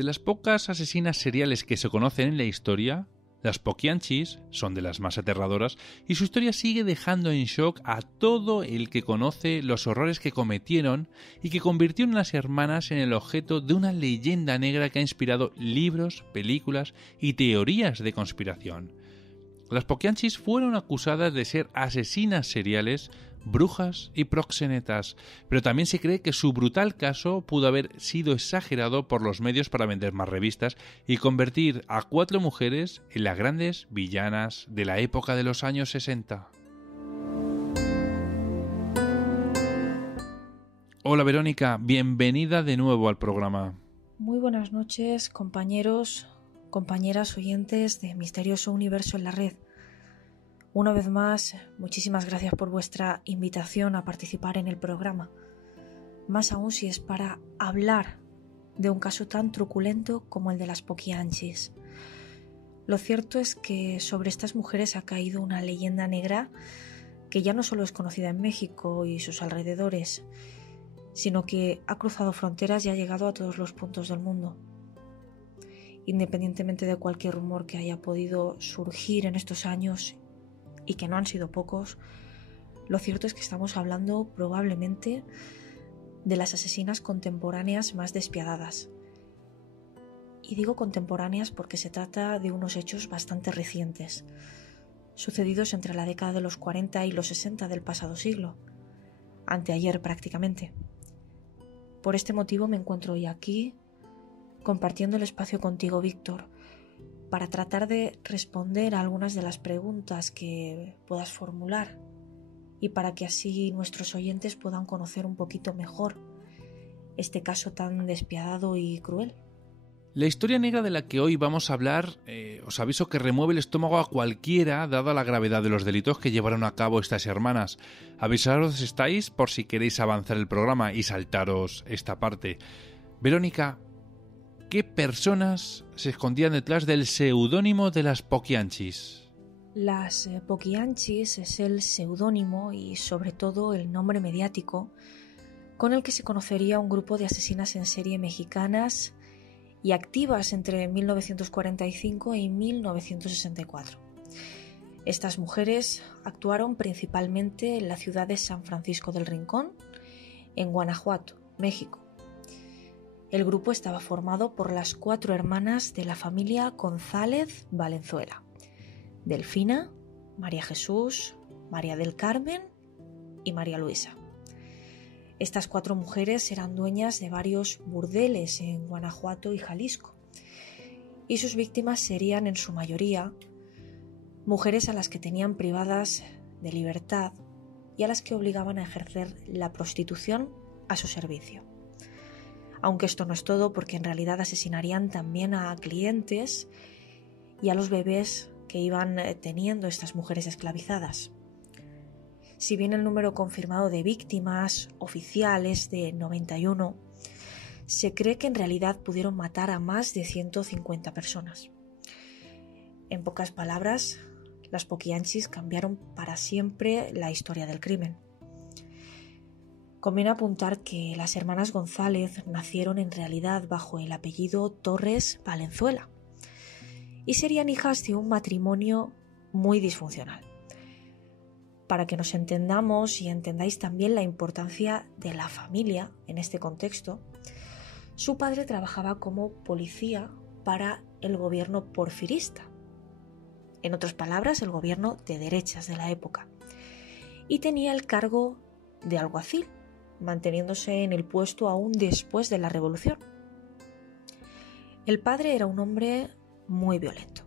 De las pocas asesinas seriales que se conocen en la historia, las Poquianchis son de las más aterradoras y su historia sigue dejando en shock a todo el que conoce los horrores que cometieron y que convirtieron a las hermanas en el objeto de una leyenda negra que ha inspirado libros, películas y teorías de conspiración. Las Poquianchis fueron acusadas de ser asesinas seriales, brujas y proxenetas, pero también se cree que su brutal caso pudo haber sido exagerado por los medios para vender más revistas y convertir a 4 mujeres en las grandes villanas de la época de los años 60. Hola Verónica, bienvenida de nuevo al programa. Muy buenas noches, compañeros, compañeras oyentes de Misterioso Universo en la Red. Una vez más, muchísimas gracias por vuestra invitación a participar en el programa. Más aún si es para hablar de un caso tan truculento como el de las Poquianchis. Lo cierto es que sobre estas mujeres ha caído una leyenda negra que ya no solo es conocida en México y sus alrededores, sino que ha cruzado fronteras y ha llegado a todos los puntos del mundo. Independientemente de cualquier rumor que haya podido surgir en estos años, y que no han sido pocos, lo cierto es que estamos hablando probablemente de las asesinas contemporáneas más despiadadas. Y digo contemporáneas porque se trata de unos hechos bastante recientes, sucedidos entre la década de los 40 y los 60 del pasado siglo, anteayer prácticamente. Por este motivo me encuentro hoy aquí, compartiendo el espacio contigo, Víctor, para tratar de responder a algunas de las preguntas que puedas formular y para que así nuestros oyentes puedan conocer un poquito mejor este caso tan despiadado y cruel. La historia negra de la que hoy vamos a hablar, os aviso que remueve el estómago a cualquiera dada la gravedad de los delitos que llevaron a cabo estas hermanas. Avisaros estáis por si queréis avanzar el programa y saltaros esta parte. Verónica, ¿qué personas se escondían detrás del seudónimo de las Poquianchis? Las Poquianchis es el seudónimo y sobre todo el nombre mediático con el que se conocería un grupo de asesinas en serie mexicanas y activas entre 1945 y 1964. Estas mujeres actuaron principalmente en la ciudad de San Francisco del Rincón, en Guanajuato, México. El grupo estaba formado por las 4 hermanas de la familia González Valenzuela: Delfina, María Jesús, María del Carmen y María Luisa. Estas 4 mujeres eran dueñas de varios burdeles en Guanajuato y Jalisco, y sus víctimas serían en su mayoría mujeres a las que tenían privadas de libertad y a las que obligaban a ejercer la prostitución a su servicio. Aunque esto no es todo, porque en realidad asesinarían también a clientes y a los bebés que iban teniendo estas mujeres esclavizadas. Si bien el número confirmado de víctimas oficiales de 91, se cree que en realidad pudieron matar a más de 150 personas. En pocas palabras, las Poquianchis cambiaron para siempre la historia del crimen. Conviene apuntar que las hermanas González nacieron en realidad bajo el apellido Torres Valenzuela y serían hijas de un matrimonio muy disfuncional. Para que nos entendamos y entendáis también la importancia de la familia en este contexto, su padre trabajaba como policía para el gobierno porfirista, en otras palabras, el gobierno de derechas de la época, y tenía el cargo de alguacil, manteniéndose en el puesto aún después de la revolución. El padre era un hombre muy violento,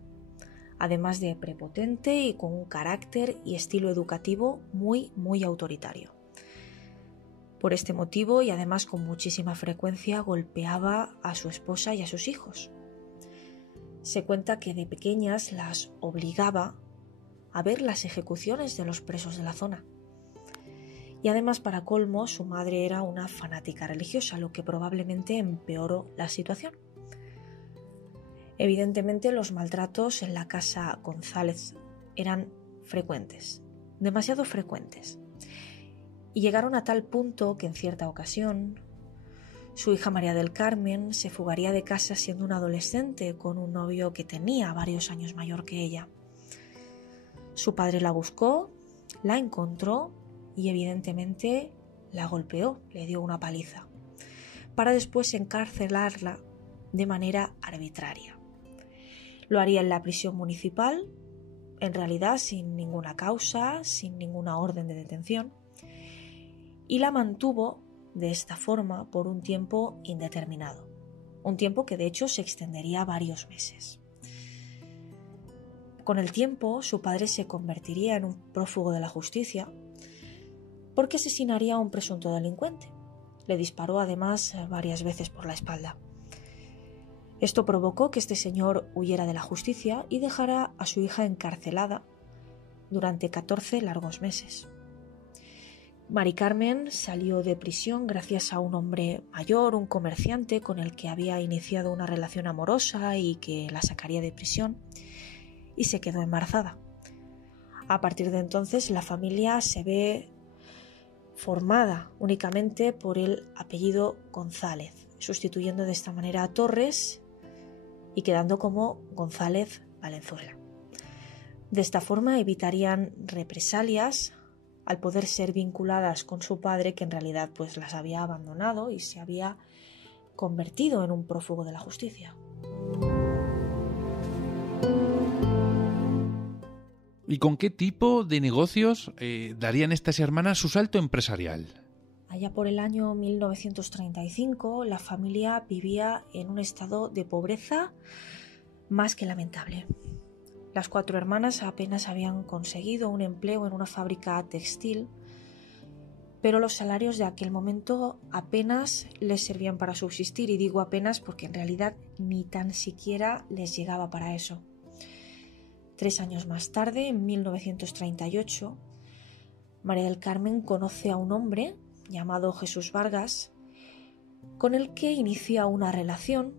además de prepotente y con un carácter y estilo educativo muy autoritario. Por este motivo, y además con muchísima frecuencia, golpeaba a su esposa y a sus hijos. Se cuenta que de pequeñas las obligaba a ver las ejecuciones de los presos de la zona. Y además, para colmo, su madre era una fanática religiosa, lo que probablemente empeoró la situación. Evidentemente, los maltratos en la casa González eran frecuentes, demasiado frecuentes, y llegaron a tal punto que en cierta ocasión Su hija María del Carmen se fugaría de casa siendo una adolescente con un novio que tenía varios años mayor que ella. Su padre la buscó, la encontró y evidentemente la golpeó, le dio una paliza, para después encarcelarla de manera arbitraria. Lo haría en la prisión municipal, en realidad sin ninguna causa, sin ninguna orden de detención, y la mantuvo de esta forma por un tiempo indeterminado, un tiempo que de hecho se extendería a varios meses. Con el tiempo, su padre se convertiría en un prófugo de la justicia porque asesinaría a un presunto delincuente. Le disparó además varias veces por la espalda. Esto provocó que este señor huyera de la justicia y dejara a su hija encarcelada durante 14 largos meses. Mari Carmen salió de prisión gracias a un hombre mayor, un comerciante con el que había iniciado una relación amorosa y que la sacaría de prisión, y se quedó embarazada. A partir de entonces la familia se ve formada únicamente por el apellido González, sustituyendo de esta manera a Torres y quedando como González Valenzuela. De esta forma evitarían represalias al poder ser vinculadas con su padre, que en realidad pues las había abandonado y se había convertido en un prófugo de la justicia. ¿Y con qué tipo de negocios darían estas hermanas su salto empresarial? Allá por el año 1935, la familia vivía en un estado de pobreza más que lamentable. Las 4 hermanas apenas habían conseguido un empleo en una fábrica textil, pero los salarios de aquel momento apenas les servían para subsistir, y digo apenas porque en realidad ni tan siquiera les llegaba para eso. 3 años más tarde, en 1938, María del Carmen conoce a un hombre llamado Jesús Vargas, con el que inicia una relación,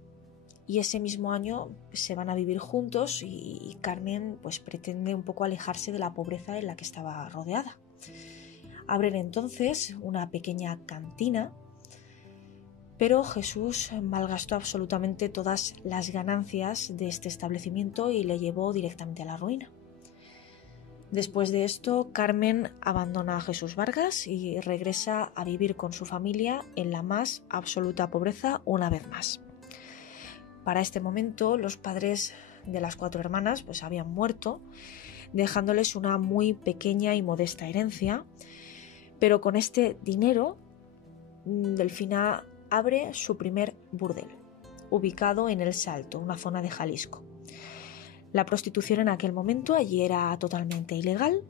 y ese mismo año se van a vivir juntos y Carmen pues pretende un poco alejarse de la pobreza en la que estaba rodeada. Abren entonces una pequeña cantina, pero Jesús malgastó absolutamente todas las ganancias de este establecimiento y le llevó directamente a la ruina. Después de esto, Carmen abandona a Jesús Vargas y regresa a vivir con su familia en la más absoluta pobreza una vez más. Para este momento, los padres de las 4 hermanas pues habían muerto, dejándoles una muy pequeña y modesta herencia, pero con este dinero, Delfina abre su primer burdel, ubicado en El Salto, una zona de Jalisco. La prostitución en aquel momento allí era totalmente ilegal,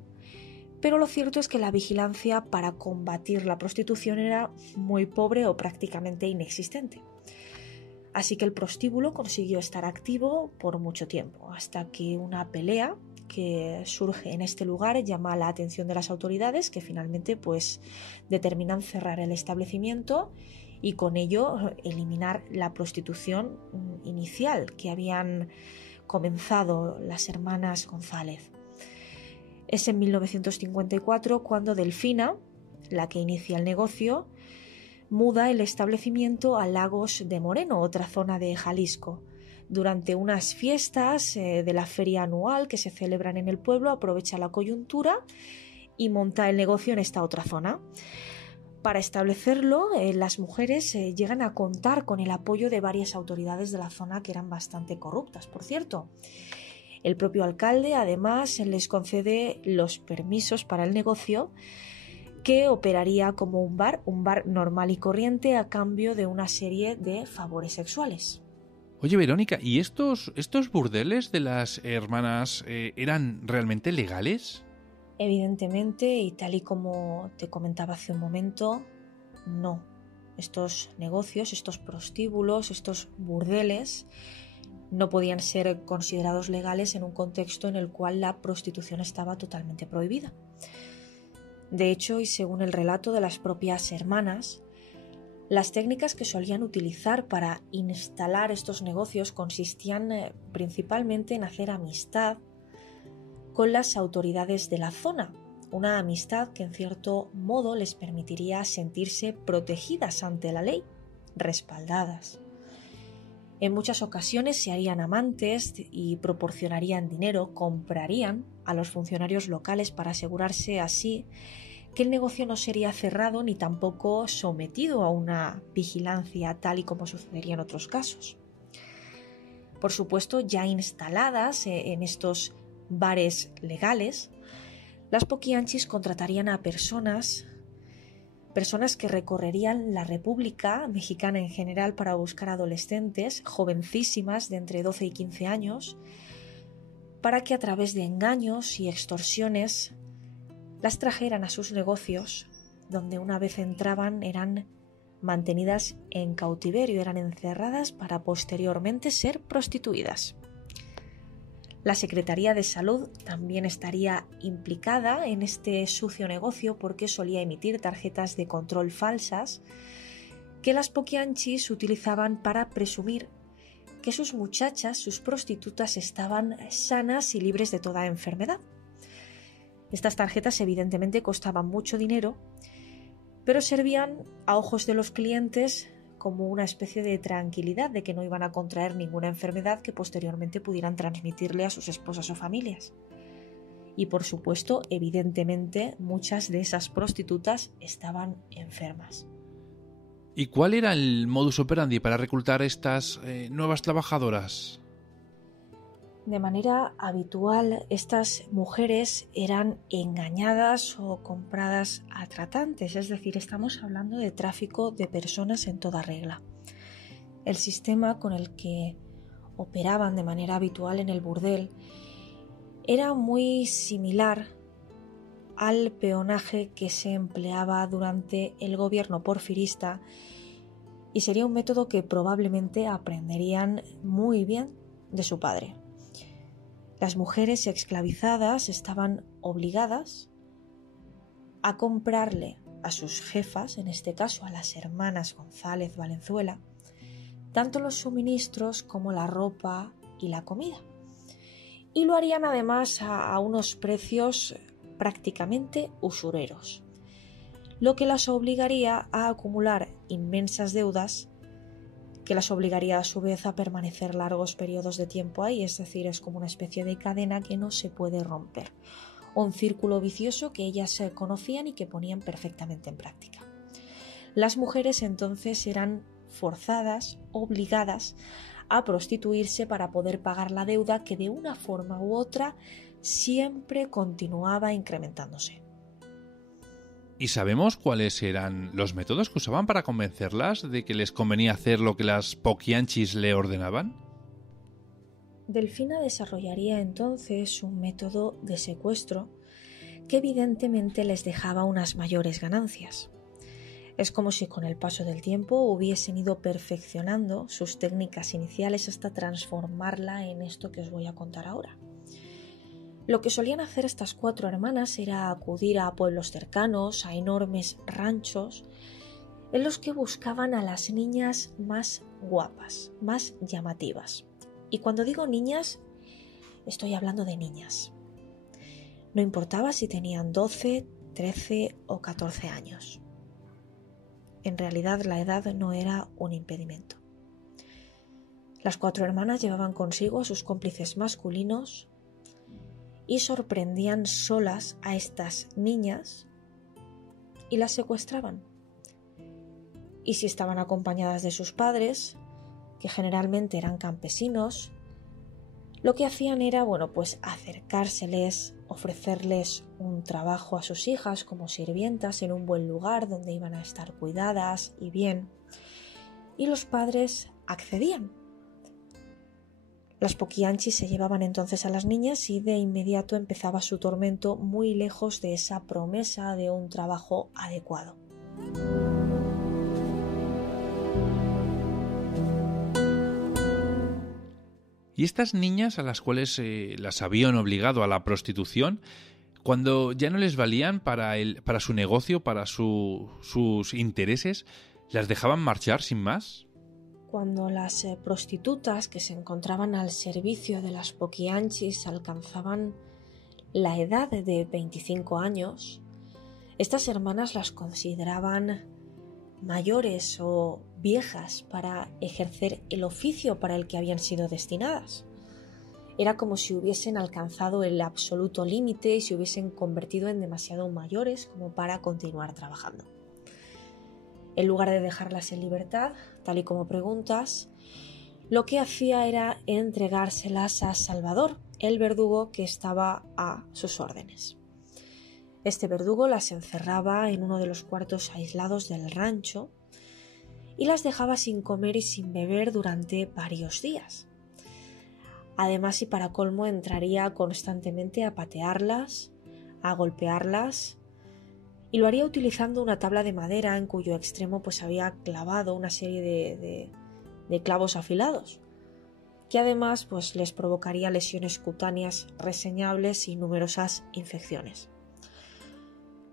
pero lo cierto es que la vigilancia para combatir la prostitución era muy pobre o prácticamente inexistente. Así que el prostíbulo consiguió estar activo por mucho tiempo, hasta que una pelea que surge en este lugar llama la atención de las autoridades, que finalmente pues determinan cerrar el establecimiento y con ello eliminar la prostitución inicial que habían comenzado las hermanas González. Es en 1954 cuando Delfina, la que inicia el negocio, muda el establecimiento a Lagos de Moreno, otra zona de Jalisco. Durante unas fiestas de la feria anual que se celebran en el pueblo, aprovecha la coyuntura y monta el negocio en esta otra zona. Para establecerlo, las mujeres llegan a contar con el apoyo de varias autoridades de la zona que eran bastante corruptas, por cierto. El propio alcalde, además, les concede los permisos para el negocio, que operaría como un bar normal y corriente a cambio de una serie de favores sexuales. Oye, Verónica, ¿y estos burdeles de las hermanas eran realmente legales? Evidentemente, y tal y como te comentaba hace un momento, no. Estos negocios, estos prostíbulos, estos burdeles no podían ser considerados legales en un contexto en el cual la prostitución estaba totalmente prohibida. De hecho, y según el relato de las propias hermanas, las técnicas que solían utilizar para instalar estos negocios consistían principalmente en hacer amistad con las autoridades de la zona, una amistad que en cierto modo les permitiría sentirse protegidas ante la ley. respaldadas. En muchas ocasiones se harían amantes y proporcionarían dinero, comprarían a los funcionarios locales para asegurarse así que el negocio no sería cerrado ni tampoco sometido a una vigilancia tal y como sucedería en otros casos. Por supuesto, ya instaladas en estos bares legales, las poquianchis contratarían a personas que recorrerían la República Mexicana en general para buscar adolescentes jovencísimas de entre 12 y 15 años, para que a través de engaños y extorsiones las trajeran a sus negocios, donde una vez entraban eran mantenidas en cautiverio, eran encerradas para posteriormente ser prostituidas. La Secretaría de Salud también estaría implicada en este sucio negocio porque solía emitir tarjetas de control falsas que las poquianchis utilizaban para presumir que sus muchachas, sus prostitutas, estaban sanas y libres de toda enfermedad. Estas tarjetas evidentemente costaban mucho dinero, pero servían a ojos de los clientes como una especie de tranquilidad de que no iban a contraer ninguna enfermedad que posteriormente pudieran transmitirle a sus esposas o familias. Y por supuesto, evidentemente, muchas de esas prostitutas estaban enfermas. ¿Y cuál era el modus operandi para reclutar estas nuevas trabajadoras? De manera habitual, estas mujeres eran engañadas o compradas a tratantes, es decir, estamos hablando de tráfico de personas en toda regla. El sistema con el que operaban de manera habitual en el burdel era muy similar al peonaje que se empleaba durante el gobierno porfirista y sería un método que probablemente aprenderían muy bien de su padre. Las mujeres esclavizadas estaban obligadas a comprarle a sus jefas, en este caso a las hermanas González Valenzuela, tanto los suministros como la ropa y la comida. Y lo harían además a unos precios prácticamente usureros, lo que las obligaría a acumular inmensas deudas que las obligaría a su vez a permanecer largos periodos de tiempo ahí, es decir, es como una especie de cadena que no se puede romper, un círculo vicioso que ellas conocían y que ponían perfectamente en práctica. Las mujeres entonces eran forzadas, obligadas a prostituirse para poder pagar la deuda que de una forma u otra siempre continuaba incrementándose. ¿Y sabemos cuáles eran los métodos que usaban para convencerlas de que les convenía hacer lo que las poquianchis le ordenaban? Delfina desarrollaría entonces un método de secuestro que evidentemente les dejaba unas mayores ganancias. Es como si con el paso del tiempo hubiesen ido perfeccionando sus técnicas iniciales hasta transformarla en esto que os voy a contar ahora. Lo que solían hacer estas 4 hermanas era acudir a pueblos cercanos, a enormes ranchos, en los que buscaban a las niñas más guapas, más llamativas. Y cuando digo niñas, estoy hablando de niñas. No importaba si tenían 12, 13 o 14 años. En realidad la edad no era un impedimento. Las 4 hermanas llevaban consigo a sus cómplices masculinos y sorprendían solas a estas niñas y las secuestraban. Y si estaban acompañadas de sus padres, que generalmente eran campesinos, lo que hacían era, acercárseles, ofrecerles un trabajo a sus hijas como sirvientas en un buen lugar donde iban a estar cuidadas y bien. Y los padres accedían. Las poquianchis se llevaban entonces a las niñas y de inmediato empezaba su tormento muy lejos de esa promesa de un trabajo adecuado. Y estas niñas a las cuales las habían obligado a la prostitución, cuando ya no les valían para su negocio, para sus intereses, ¿las dejaban marchar sin más? Cuando las prostitutas que se encontraban al servicio de las poquianchis alcanzaban la edad de 25 años, estas hermanas las consideraban mayores o viejas para ejercer el oficio para el que habían sido destinadas. Era como si hubiesen alcanzado el absoluto límite y se hubiesen convertido en demasiado mayores como para continuar trabajando. En lugar de dejarlas en libertad, tal y como preguntas, lo que hacía era entregárselas a Salvador, el verdugo que estaba a sus órdenes. Este verdugo las encerraba en uno de los cuartos aislados del rancho y las dejaba sin comer y sin beber durante varios días. Además, y para colmo, entraría constantemente a patearlas, a golpearlas, y lo haría utilizando una tabla de madera en cuyo extremo pues había clavado una serie de clavos afilados, que además pues les provocaría lesiones cutáneas reseñables y numerosas infecciones.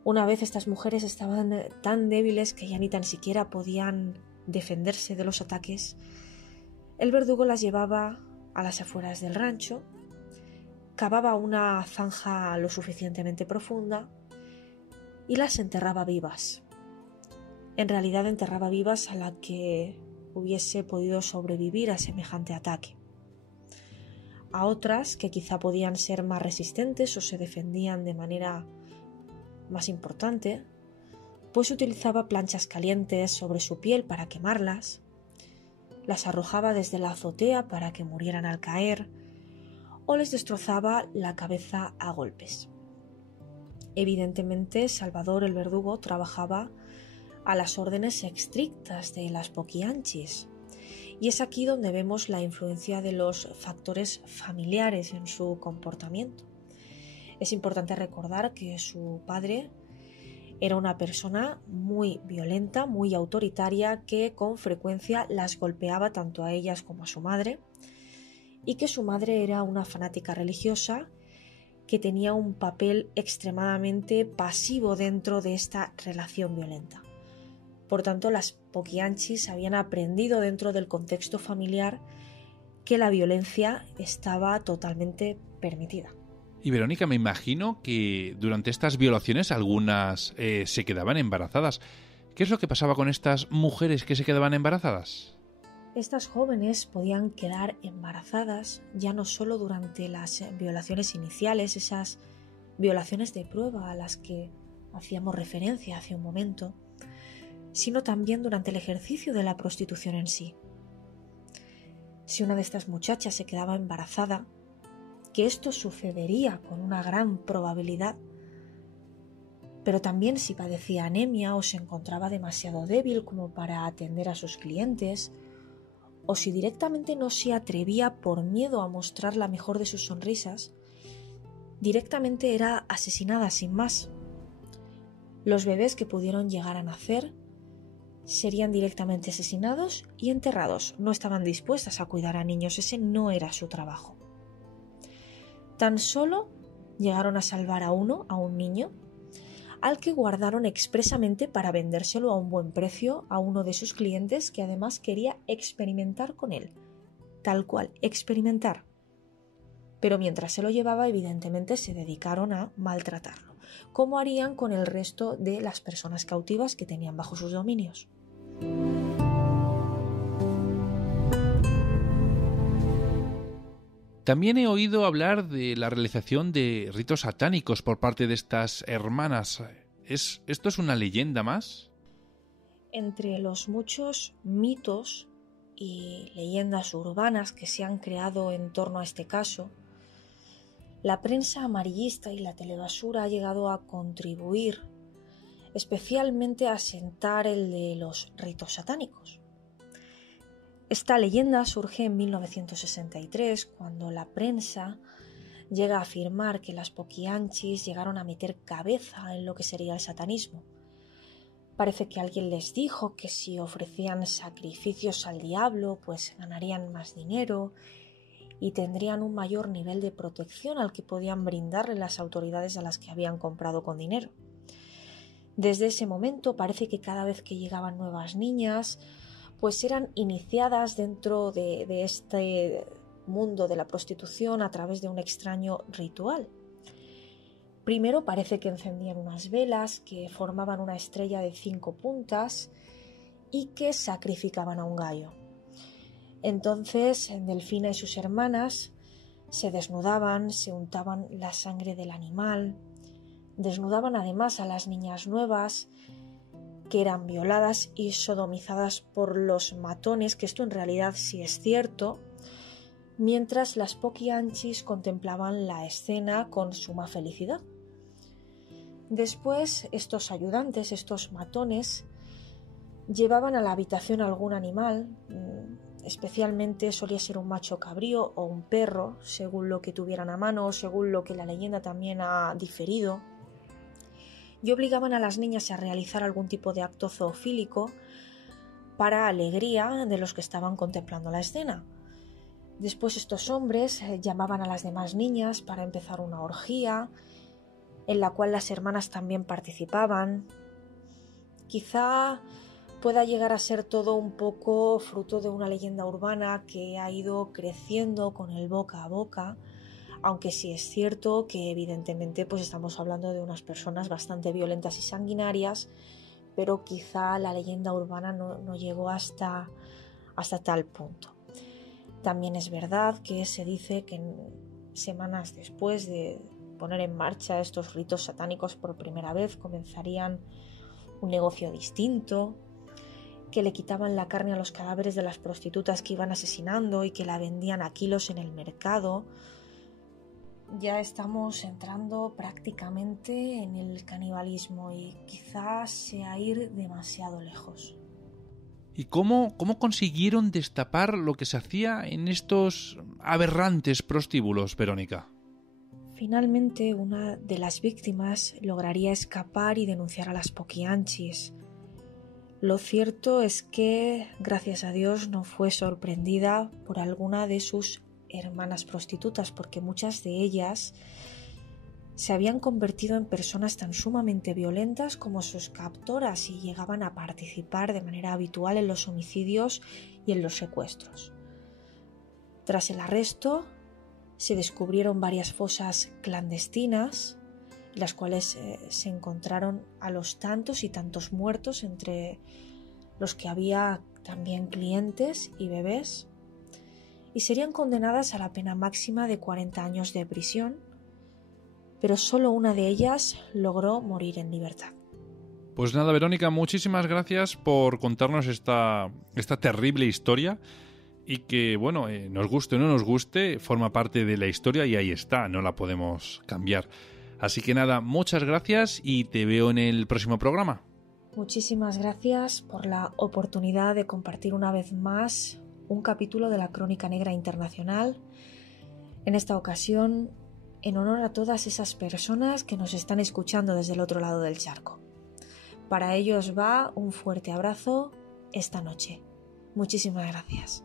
Una vez estas mujeres estaban tan débiles que ya ni tan siquiera podían defenderse de los ataques, el verdugo las llevaba a las afueras del rancho, cavaba una zanja lo suficientemente profunda y las enterraba vivas. En realidad enterraba vivas a la que hubiese podido sobrevivir a semejante ataque. A otras que quizá podían ser más resistentes o se defendían de manera más importante, pues utilizaba planchas calientes sobre su piel para quemarlas, las arrojaba desde la azotea para que murieran al caer o les destrozaba la cabeza a golpes. Evidentemente, Salvador el verdugo trabajaba a las órdenes estrictas de las Poquianchis, y es aquí donde vemos la influencia de los factores familiares en su comportamiento. Es importante recordar que su padre era una persona muy violenta, muy autoritaria, que con frecuencia las golpeaba tanto a ellas como a su madre, y que su madre era una fanática religiosa que tenía un papel extremadamente pasivo dentro de esta relación violenta. Por tanto, las Poquianchis habían aprendido dentro del contexto familiar que la violencia estaba totalmente permitida. Y Verónica, me imagino que durante estas violaciones algunas se quedaban embarazadas. ¿Qué es lo que pasaba con estas mujeres que se quedaban embarazadas? Estas jóvenes podían quedar embarazadas ya no solo durante las violaciones iniciales, esas violaciones de prueba a las que hacíamos referencia hace un momento, sino también durante el ejercicio de la prostitución en sí. Si una de estas muchachas se quedaba embarazada, que esto sucedería con una gran probabilidad, pero también si padecía anemia o se encontraba demasiado débil como para atender a sus clientes, o si directamente no se atrevía por miedo a mostrar la mejor de sus sonrisas, directamente era asesinada sin más. Los bebés que pudieron llegar a nacer serían directamente asesinados y enterrados. No estaban dispuestas a cuidar a niños, ese no era su trabajo. Tan solo llegaron a salvar a un niño, al que guardaron expresamente para vendérselo a un buen precio a uno de sus clientes que además quería experimentar con él. Tal cual, experimentar. Pero mientras se lo llevaba, evidentemente se dedicaron a maltratarlo, como harían con el resto de las personas cautivas que tenían bajo sus dominios. También he oído hablar de la realización de ritos satánicos por parte de estas hermanas. ¿Esto es una leyenda más? Entre los muchos mitos y leyendas urbanas que se han creado en torno a este caso, la prensa amarillista y la telebasura ha llegado a contribuir especialmente a asentar el de los ritos satánicos. Esta leyenda surge en 1963, cuando la prensa llega a afirmar que las Poquianchis llegaron a meter cabeza en lo que sería el satanismo. Parece que alguien les dijo que si ofrecían sacrificios al diablo, pues ganarían más dinero y tendrían un mayor nivel de protección al que podían brindarle las autoridades a las que habían comprado con dinero. Desde ese momento parece que cada vez que llegaban nuevas niñas, pues eran iniciadas dentro de este mundo de la prostitución a través de un extraño ritual. Primero parece que encendían unas velas que formaban una estrella de 5 puntas y que sacrificaban a un gallo. Entonces Delfina y sus hermanas se desnudaban, se untaban la sangre del animal, desnudaban además a las niñas nuevas que eran violadas y sodomizadas por los matones, que esto en realidad sí es cierto, mientras las Poquianchis contemplaban la escena con suma felicidad. Después, estos ayudantes, estos matones, llevaban a la habitación algún animal, especialmente solía ser un macho cabrío o un perro, según lo que tuvieran a mano o según lo que la leyenda también ha diferido, y obligaban a las niñas a realizar algún tipo de acto zoofílico para alegría de los que estaban contemplando la escena. Después estos hombres llamaban a las demás niñas para empezar una orgía, en la cual las hermanas también participaban. Quizá pueda llegar a ser todo un poco fruto de una leyenda urbana que ha ido creciendo con el boca a boca, aunque sí es cierto que evidentemente pues estamos hablando de unas personas bastante violentas y sanguinarias, pero quizá la leyenda urbana no llegó hasta tal punto. También es verdad que se dice que semanas después de poner en marcha estos ritos satánicos por primera vez comenzarían un negocio distinto, que le quitaban la carne a los cadáveres de las prostitutas que iban asesinando y que la vendían a kilos en el mercado. Ya estamos entrando prácticamente en el canibalismo y quizás sea ir demasiado lejos. ¿Y cómo consiguieron destapar lo que se hacía en estos aberrantes prostíbulos, Verónica? Finalmente, una de las víctimas lograría escapar y denunciar a las Poquianchis. Lo cierto es que, gracias a Dios, no fue sorprendida por alguna de sus hermanas prostitutas, porque muchas de ellas se habían convertido en personas tan sumamente violentas como sus captoras y llegaban a participar de manera habitual en los homicidios y en los secuestros. Tras el arresto, se descubrieron varias fosas clandestinas, en las cuales se encontraron a los tantos y tantos muertos, entre los que había también clientes y bebés, y serían condenadas a la pena máxima de 40 años de prisión, pero solo una de ellas logró morir en libertad. Pues nada, Verónica, muchísimas gracias por contarnos esta terrible historia y que, bueno, nos guste o no nos guste, forma parte de la historia y ahí está, no la podemos cambiar. Así que nada, muchas gracias y te veo en el próximo programa. Muchísimas gracias por la oportunidad de compartir una vez más un capítulo de la Crónica Negra Internacional. En esta ocasión, en honor a todas esas personas que nos están escuchando desde el otro lado del charco. Para ellos va un fuerte abrazo esta noche. Muchísimas gracias.